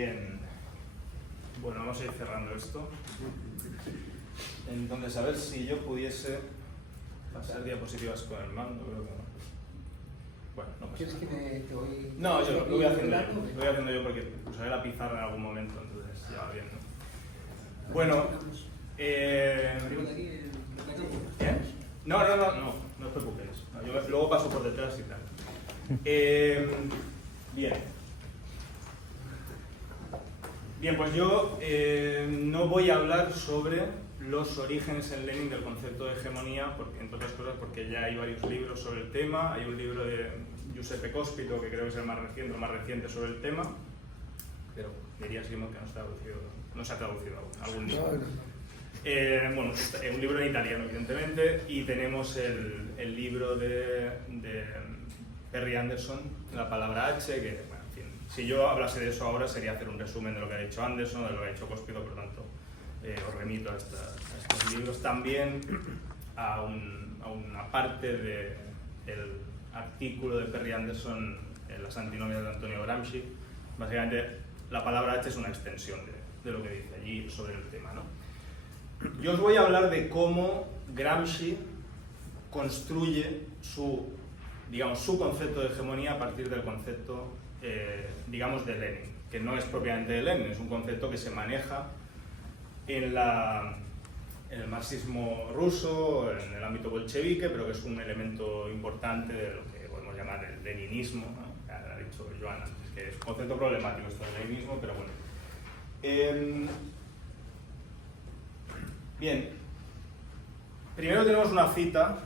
Bien, bueno, vamos a ir cerrando esto. Entonces, a ver si yo pudiese pasar diapositivas con el mando, creo que no. Bueno, no pasa ¿Quieres que te voy? No, yo lo voy haciendo yo. Lo voy haciendo yo porque usaré la pizarra en algún momento, entonces ya va bien, ¿no? Bueno, no os preocupéis. No, yo luego paso por detrás y tal. Bien, pues yo no voy a hablar sobre los orígenes en Lenin del concepto de hegemonía, porque, entre otras cosas porque ya hay varios libros sobre el tema. Hay un libro de Giuseppe Cospito, que creo que es el más reciente sobre el tema, pero diría Simón que no se ha traducido aún, algún libro. Bueno, un libro en italiano, evidentemente, y tenemos el libro de Perry Anderson, La palabra H, que, bueno, en fin, si yo hablase de eso ahora sería hacer un resumen de lo que ha dicho Anderson, de lo que ha dicho Cospito, por lo tanto, os remito a estos libros. También a una parte del artículo de Perry Anderson en las antinomias de Antonio Gramsci. Básicamente, la palabra H es una extensión de lo que dice allí sobre el tema, ¿no? Yo os voy a hablar de cómo Gramsci construye su concepto de hegemonía a partir del concepto, digamos, de Lenin, que no es propiamente de Lenin, es un concepto que se maneja en el marxismo ruso, en el ámbito bolchevique, pero que es un elemento importante de lo que podemos llamar el leninismo, ¿no? Ya ha dicho Joan antes, que es un concepto problemático esto del leninismo, pero bueno. Bien, primero tenemos una cita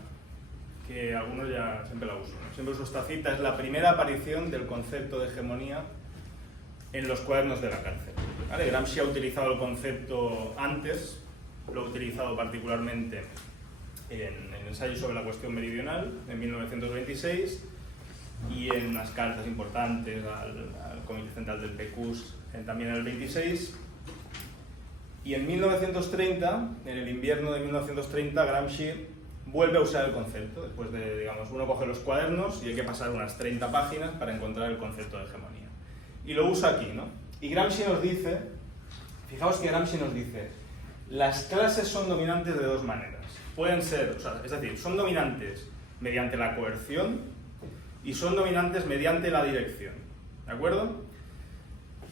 que algunos ya siempre la usan, ¿no? Siempre uso esta cita, es la primera aparición del concepto de hegemonía en los cuadernos de la cárcel, ¿vale? Gramsci ha utilizado el concepto antes, lo ha utilizado particularmente en el ensayo sobre la cuestión meridional en 1926 y en unas cartas importantes al Comité Central del PQS también en el 26. Y en 1930, en el invierno de 1930, Gramsci vuelve a usar el concepto. Después de, digamos, uno coge los cuadernos y hay que pasar unas 30 páginas para encontrar el concepto de hegemonía. Y lo usa aquí, ¿no? Y Gramsci nos dice, fijaos que Gramsci nos dice, las clases son dominantes de dos maneras. Pueden ser, es decir, son dominantes mediante la coerción y son dominantes mediante la dirección. ¿De acuerdo?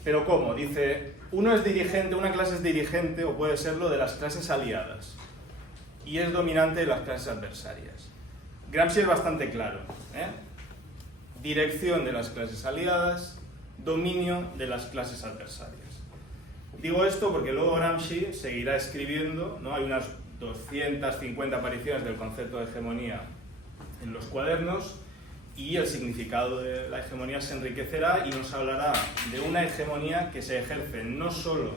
Pero ¿cómo? Dice, una clase es dirigente, o puede serlo, de las clases aliadas, y es dominante de las clases adversarias. Gramsci es bastante claro, ¿eh? Dirección de las clases aliadas, dominio de las clases adversarias. Digo esto porque luego Gramsci seguirá escribiendo, ¿no? Hay unas 250 apariciones del concepto de hegemonía en los cuadernos, y el significado de la hegemonía se enriquecerá y nos hablará de una hegemonía que se ejerce no solo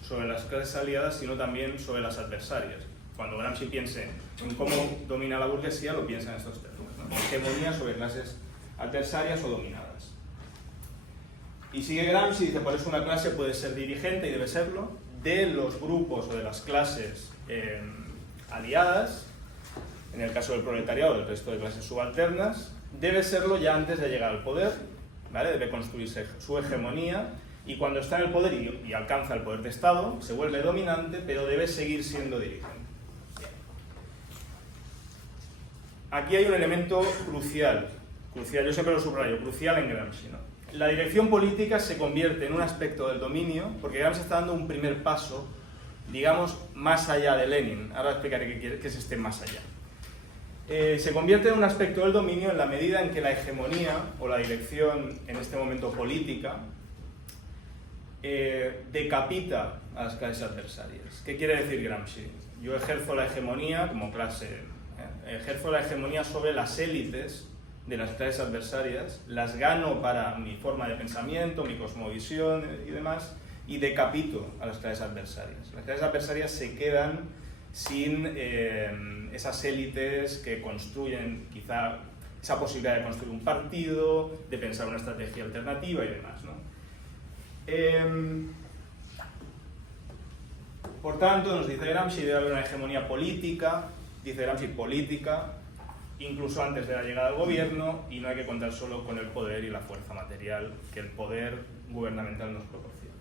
sobre las clases aliadas, sino también sobre las adversarias. Cuando Gramsci piense en cómo domina la burguesía, lo piensa en estos términos, ¿no? Hegemonía sobre clases adversarias o dominadas. Y sigue Gramsci, dice, por eso una clase puede ser dirigente, y debe serlo, de los grupos o de las clases aliadas, en el caso del proletariado, del resto de clases subalternas, debe serlo ya antes de llegar al poder, ¿vale? Debe construirse su hegemonía, y cuando está en el poder y alcanza el poder de Estado, se vuelve dominante, pero debe seguir siendo dirigente. Aquí hay un elemento crucial, yo siempre lo subrayo, crucial en Gramsci, ¿no? La dirección política se convierte en un aspecto del dominio, porque Gramsci está dando un primer paso, digamos, más allá de Lenin. Ahora explicaré qué es este más allá. Se convierte en un aspecto del dominio en la medida en que la hegemonía o la dirección, en este momento política, decapita a las clases adversarias. ¿Qué quiere decir Gramsci? Yo ejerzo la hegemonía como clase, ejerzo la hegemonía sobre las élites de las clases adversarias, las gano para mi forma de pensamiento, mi cosmovisión y demás, y decapito a las clases adversarias. Las clases adversarias se quedan sin esas élites que construyen quizá esa posibilidad de construir un partido, de pensar una estrategia alternativa y demás, ¿no? Por tanto, nos dice Gramsci, debe haber una hegemonía política, dice Gramsci, política, incluso antes de la llegada al gobierno, y no hay que contar solo con el poder y la fuerza material que el poder gubernamental nos proporciona.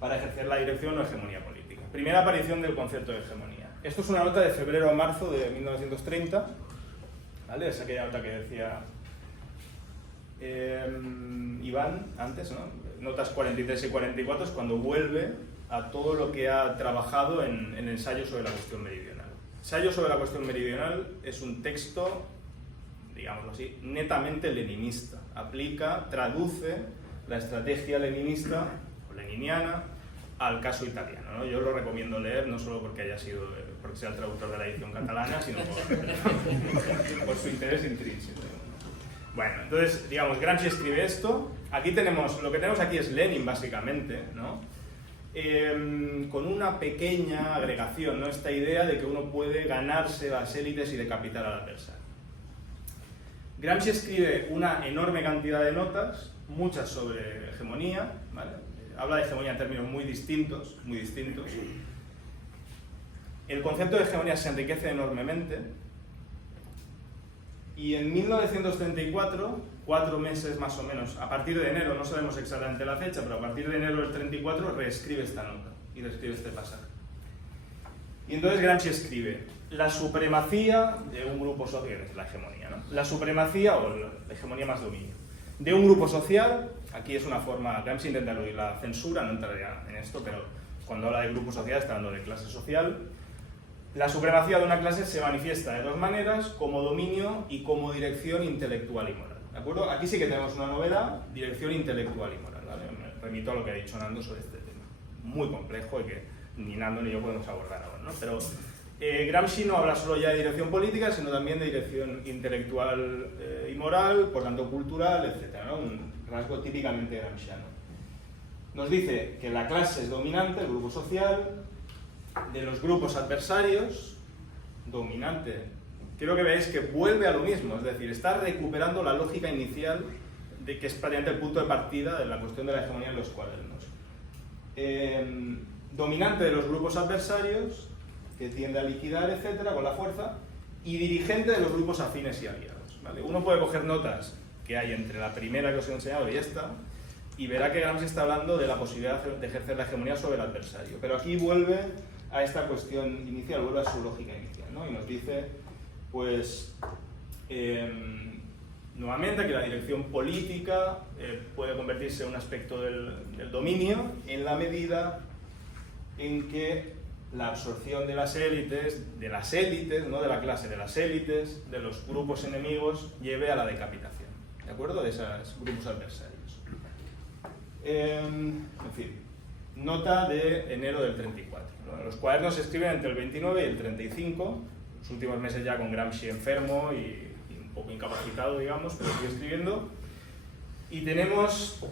para ejercer la dirección o hegemonía política. Primera aparición del concepto de hegemonía. Esto es una nota de febrero a marzo de 1930, ¿vale? Es aquella nota que decía Iván antes, ¿no? Notas 43 y 44 es cuando vuelve a todo lo que ha trabajado en el ensayo sobre la cuestión meridional. Ensayo sobre la cuestión meridional es un texto, digámoslo así, netamente leninista. Aplica, traduce la estrategia leninista o leniniana al caso italiano, ¿no? Yo lo recomiendo leer, no solo porque sea el traductor de la edición catalana, sino por su interés intrínseco. Bueno, entonces, digamos, Gramsci escribe esto. Aquí lo que tenemos aquí es Lenin, básicamente, ¿no? Con una pequeña agregación, ¿no? Esta idea de que uno puede ganarse las élites y decapitar al adversario. Gramsci escribe una enorme cantidad de notas, muchas sobre hegemonía, ¿vale? Habla de hegemonía en términos muy distintos. El concepto de hegemonía se enriquece enormemente y en 1934, 4 meses más o menos, a partir de enero, no sabemos exactamente la fecha, pero a partir de enero del 34 reescribe esta nota y reescribe este pasaje. Y entonces Gramsci escribe la supremacía de un grupo social, la hegemonía, ¿no? La supremacía o la hegemonía más dominio de un grupo social. Aquí es una forma, Gramsci intenta eludir la censura, no entraría en esto, pero cuando habla de grupo social está hablando de clase social. La supremacía de una clase se manifiesta de dos maneras, como dominio y como dirección intelectual y moral. ¿De acuerdo? Aquí sí que tenemos una novedad, dirección intelectual y moral, ¿vale? Me remito a lo que ha dicho Nando sobre este tema. Muy complejo y que ni Nando ni yo podemos abordar ahora, ¿no? Pero Gramsci no habla solo ya de dirección política, sino también de dirección intelectual y moral, por tanto cultural, etc., ¿no? Un rasgo típicamente gramsciano. Nos dice que la clase es dominante, el grupo social, de los grupos adversarios, dominante. Quiero que veáis que vuelve a lo mismo, es decir, está recuperando la lógica inicial de que es prácticamente el punto de partida de la cuestión de la hegemonía en los cuadernos. Dominante de los grupos adversarios, que tiende a liquidar, etcétera, con la fuerza, y dirigente de los grupos afines y aliados, ¿vale? Uno puede coger notas que hay entre la primera que os he enseñado y esta, y verá que Gramsci está hablando de la posibilidad de ejercer la hegemonía sobre el adversario. Pero aquí vuelve a esta cuestión inicial, vuelve a su lógica inicial, ¿no? Y nos dice, pues, nuevamente que la dirección política puede convertirse en un aspecto del dominio en la medida en que la absorción de las élites, no de la clase, de las élites, de los grupos enemigos, lleve a la decapitación, ¿de acuerdo? De esos grupos adversarios. En fin, nota de enero del 34. ¿no? Los cuadernos se escriben entre el 29 y el 35, los últimos meses ya con Gramsci enfermo y un poco incapacitado, digamos, pero sigue escribiendo. Y tenemos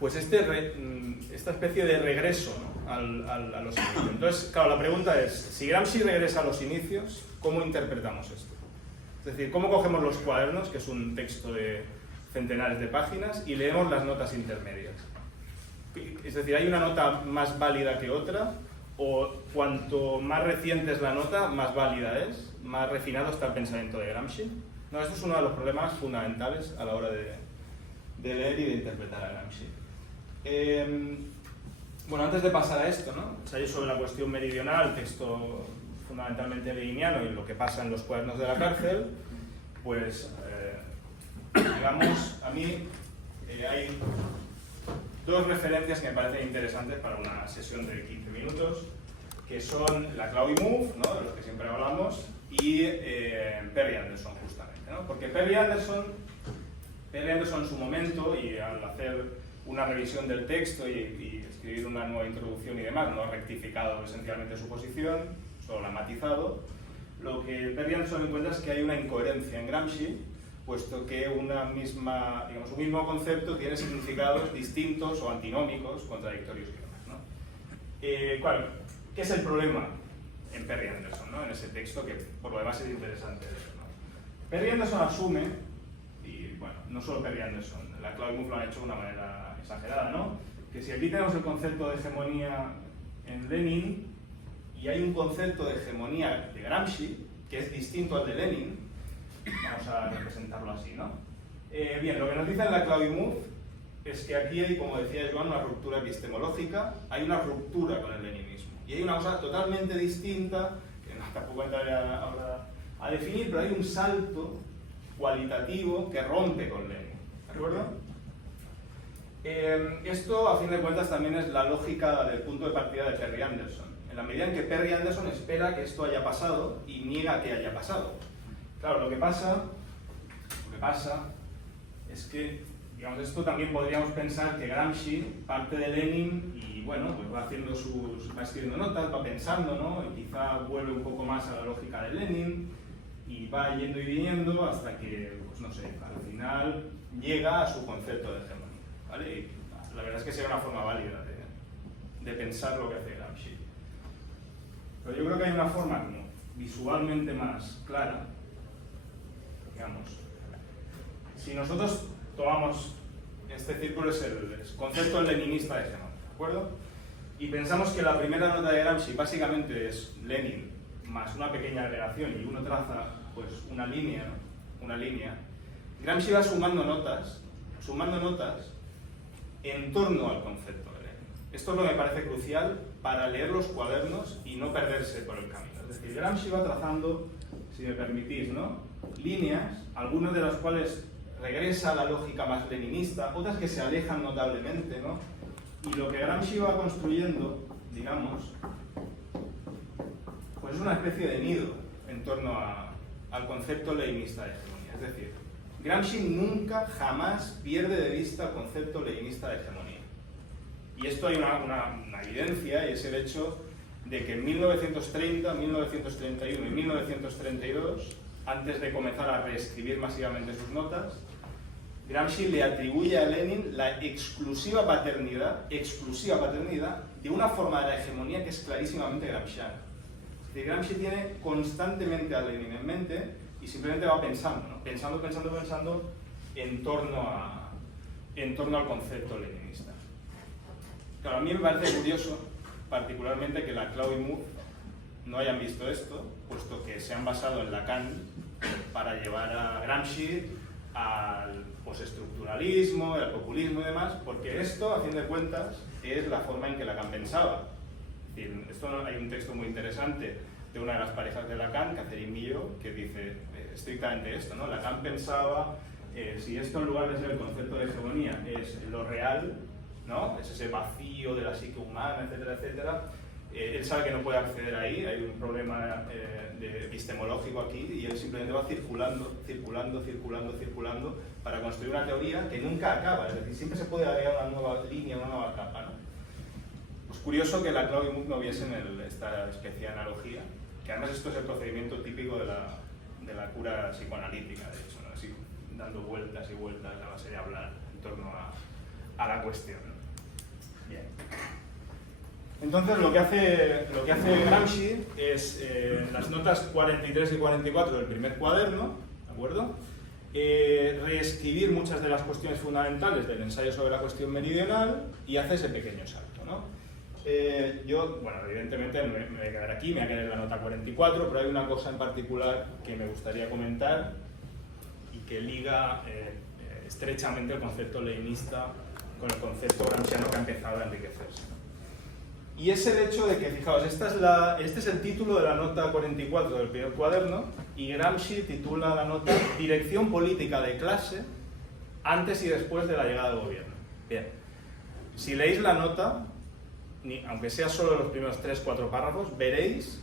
pues esta especie de regreso, ¿no? a los inicios. Entonces, claro, la pregunta es, si Gramsci regresa a los inicios, ¿cómo interpretamos esto? Es decir, ¿cómo cogemos los cuadernos, que es un texto de centenares de páginas, y leemos las notas intermedias? Es decir, ¿hay una nota más válida que otra? ¿O cuanto más reciente es la nota, más válida es? ¿Más refinado está el pensamiento de Gramsci? No, esto es uno de los problemas fundamentales a la hora de leer y de interpretar a Gramsci. Bueno, antes de pasar a esto, ¿no? Ensayo sobre la cuestión meridional, texto fundamentalmente leniniano y lo que pasa en los cuadernos de la cárcel, pues, digamos, a mí hay dos referencias que me parecen interesantes para una sesión de 15 minutos, que son la Claude Mouffe, ¿no? De los que siempre hablamos, y Perry Anderson, justamente, ¿no? Porque Perry Anderson en su momento, y al hacer una revisión del texto y escribir una nueva introducción y demás, no ha rectificado esencialmente su posición, solo la ha matizado. Lo que Perry Anderson encuentra es que hay una incoherencia en Gramsci, puesto que un mismo concepto tiene significados distintos o antinómicos, contradictorios y demás, ¿no? ¿Qué es el problema en Perry Anderson, ¿no? En ese texto, que por lo demás es interesante, ¿no? Perry Anderson asume, y bueno, no solo Perry Anderson, la Claude Mouffe lo ha hecho de una manera exagerada, ¿no? Que si aquí tenemos el concepto de hegemonía en Lenin, y hay un concepto de hegemonía de Gramsci, que es distinto al de Lenin, vamos a representarlo así, ¿no? Bien, lo que nos dice en la Claude Mouffe es que aquí hay, como decía Joan, una ruptura epistemológica, hay una ruptura con el leninismo. Y hay una cosa totalmente distinta, que no, tampoco entraré ahora a definir, pero hay un salto cualitativo que rompe con Lenin. ¿De acuerdo? Esto, a fin de cuentas, también es la lógica del punto de partida de Perry Anderson. En la medida en que Perry Anderson espera que esto haya pasado y niega que haya pasado. Claro, lo que pasa es que, digamos, esto también podríamos pensar que Gramsci parte de Lenin y, bueno, pues va escribiendo notas, va pensando, ¿no? Y quizá vuelve un poco más a la lógica de Lenin y va yendo y viniendo hasta que, pues no sé, al final llega a su concepto de hegemonía, ¿vale? Y la verdad es que sería una forma válida de pensar lo que hace Gramsci. Pero yo creo que hay una forma como visualmente más clara, digamos. Si nosotros tomamos, este círculo es el concepto leninista de hegemonía, ¿de acuerdo? Y pensamos que la primera nota de Gramsci básicamente es Lenin más una pequeña agregación y uno traza pues una línea, ¿no? Una línea. Gramsci va sumando notas en torno al concepto de Lenin. Esto es lo que me parece crucial para leer los cuadernos y no perderse por el camino. Es decir, Gramsci va trazando, si me permitís, ¿no? Líneas, algunas de las cuales regresa a la lógica más leninista, otras que se alejan notablemente, ¿no? Y lo que Gramsci va construyendo, digamos, pues es una especie de nido en torno al concepto leninista de hegemonía. Es decir, Gramsci nunca, jamás pierde de vista el concepto leninista de hegemonía. Y esto hay una evidencia, y es el hecho de que en 1930, 1931 y 1932, antes de comenzar a reescribir masivamente sus notas, Gramsci le atribuye a Lenin la exclusiva paternidad de una forma de la hegemonía que es clarísimamente gramsciana. Es decir, Gramsci tiene constantemente a Lenin en mente y simplemente va pensando, ¿no? Pensando en torno al concepto leninista. Claro, a mí me parece curioso, particularmente, que Laclau y Moore no hayan visto esto, puesto que se han basado en Lacan para llevar a Gramsci al postestructuralismo, al populismo y demás, porque esto, a fin de cuentas, es la forma en que Lacan pensaba. Es decir, hay un texto muy interesante de una de las parejas de Lacan, Catherine Millot, que dice estrictamente esto, ¿no? Lacan pensaba, si esto en lugar de ser el concepto de hegemonía es lo real, ¿no? Es ese vacío de la psique humana, etcétera, etcétera, él sabe que no puede acceder ahí, hay un problema epistemológico aquí y él simplemente va circulando para construir una teoría que nunca acaba, es decir, siempre se puede agregar una nueva línea, una nueva capa, ¿no? Pues curioso que Laclau y Moore no viesen esta especie de analogía, que además esto es el procedimiento típico de la cura psicoanalítica, de hecho, ¿no? Así dando vueltas y vueltas a base de hablar en torno a la cuestión, ¿no? Bien. Entonces lo que hace Gramsci es las notas 43 y 44 del primer cuaderno, ¿de acuerdo? Reescribir muchas de las cuestiones fundamentales del ensayo sobre la cuestión meridional y hace ese pequeño salto, ¿no? Yo, bueno, evidentemente me voy a quedar aquí, me voy a quedar en la nota 44, pero hay una cosa en particular que me gustaría comentar y que liga estrechamente el concepto leninista con el concepto gramsciano que ha empezado a enriquecerse. Y es el hecho de que, fijaos, este es el título de la nota 44 del primer cuaderno y Gramsci titula la nota Dirección política de clase antes y después de la llegada del gobierno. Bien, si leéis la nota, aunque sea solo los primeros 3-4 párrafos, veréis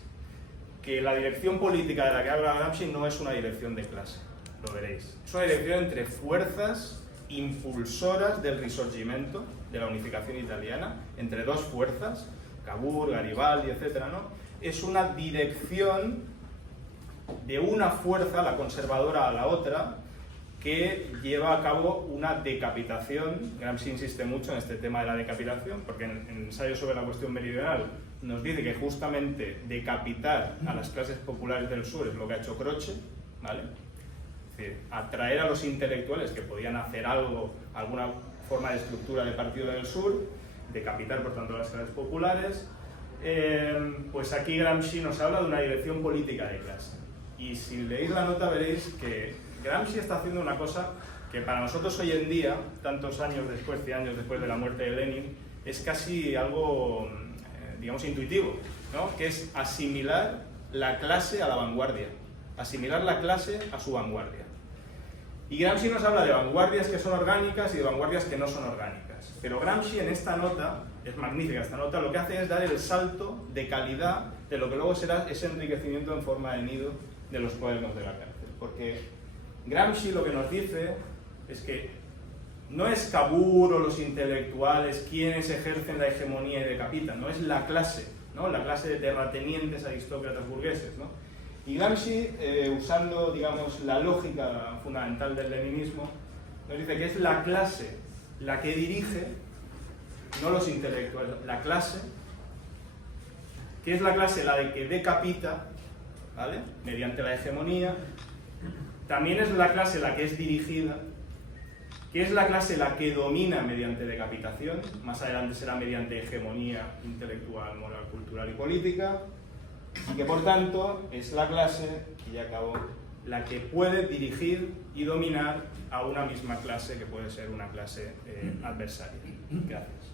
que la dirección política de la que habla Gramsci no es una dirección de clase, lo veréis. Es una dirección entre fuerzas impulsoras del Risorgimento, de la unificación italiana, entre dos fuerzas, Cavour, Garibaldi, etc., ¿no? Es una dirección de una fuerza, la conservadora, a la otra, que lleva a cabo una decapitación. Gramsci insiste mucho en este tema de la decapitación, porque en el ensayo sobre la cuestión meridional nos dice que justamente decapitar a las clases populares del sur es lo que ha hecho Croce, ¿vale? Es decir, atraer a los intelectuales que podían hacer algo, alguna forma de estructura de partido en el sur, decapitar por tanto a las clases populares. Pues aquí Gramsci nos habla de una dirección política de clase. Y si leéis la nota veréis que Gramsci está haciendo una cosa que para nosotros hoy en día, tantos años después, 100 años después de la muerte de Lenin, es casi algo, digamos, intuitivo, ¿no? Que es asimilar la clase a la vanguardia, asimilar la clase a su vanguardia. Y Gramsci nos habla de vanguardias que son orgánicas y de vanguardias que no son orgánicas. Pero Gramsci en esta nota, es magnífica esta nota, lo que hace es dar el salto de calidad de lo que luego será ese enriquecimiento en forma de nido de los cuadernos de la cárcel. Porque Gramsci lo que nos dice es que no es Cavour o los intelectuales quienes ejercen la hegemonía y decapitan, no es la clase, ¿no? La clase de terratenientes, aristócratas, burgueses, ¿no? Y Gramsci, usando, digamos, la lógica fundamental del leninismo, nos dice que es la clase la que dirige, no los intelectuales, la clase, que es la clase la de que decapita, ¿vale? Mediante la hegemonía. También es la clase la que es dirigida, que es la clase la que domina mediante decapitación, más adelante será mediante hegemonía intelectual, moral, cultural y política, y que por tanto es la clase, y ya acabo, la que puede dirigir y dominar a una misma clase que puede ser una clase adversaria. Gracias.